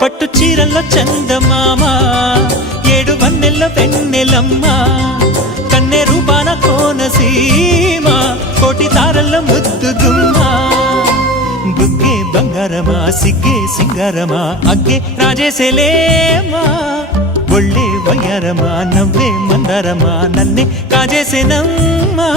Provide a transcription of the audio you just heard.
పట్టు చీరల్లో చందమామ ఏడు వన్నెల్ల వెన్నెలమ్మ కన్నె రూపాన కోనసీమ కోటి తారల్లో ముద్దుగుమ్మ బుగ్గే బంగారమా సిగ్గే సింగారమా అగ్గే రాజేసేలేమా ఒళ్ళే వయ్యారమా నవ్వే మందారమా నన్నే కాజేసేనమ్మా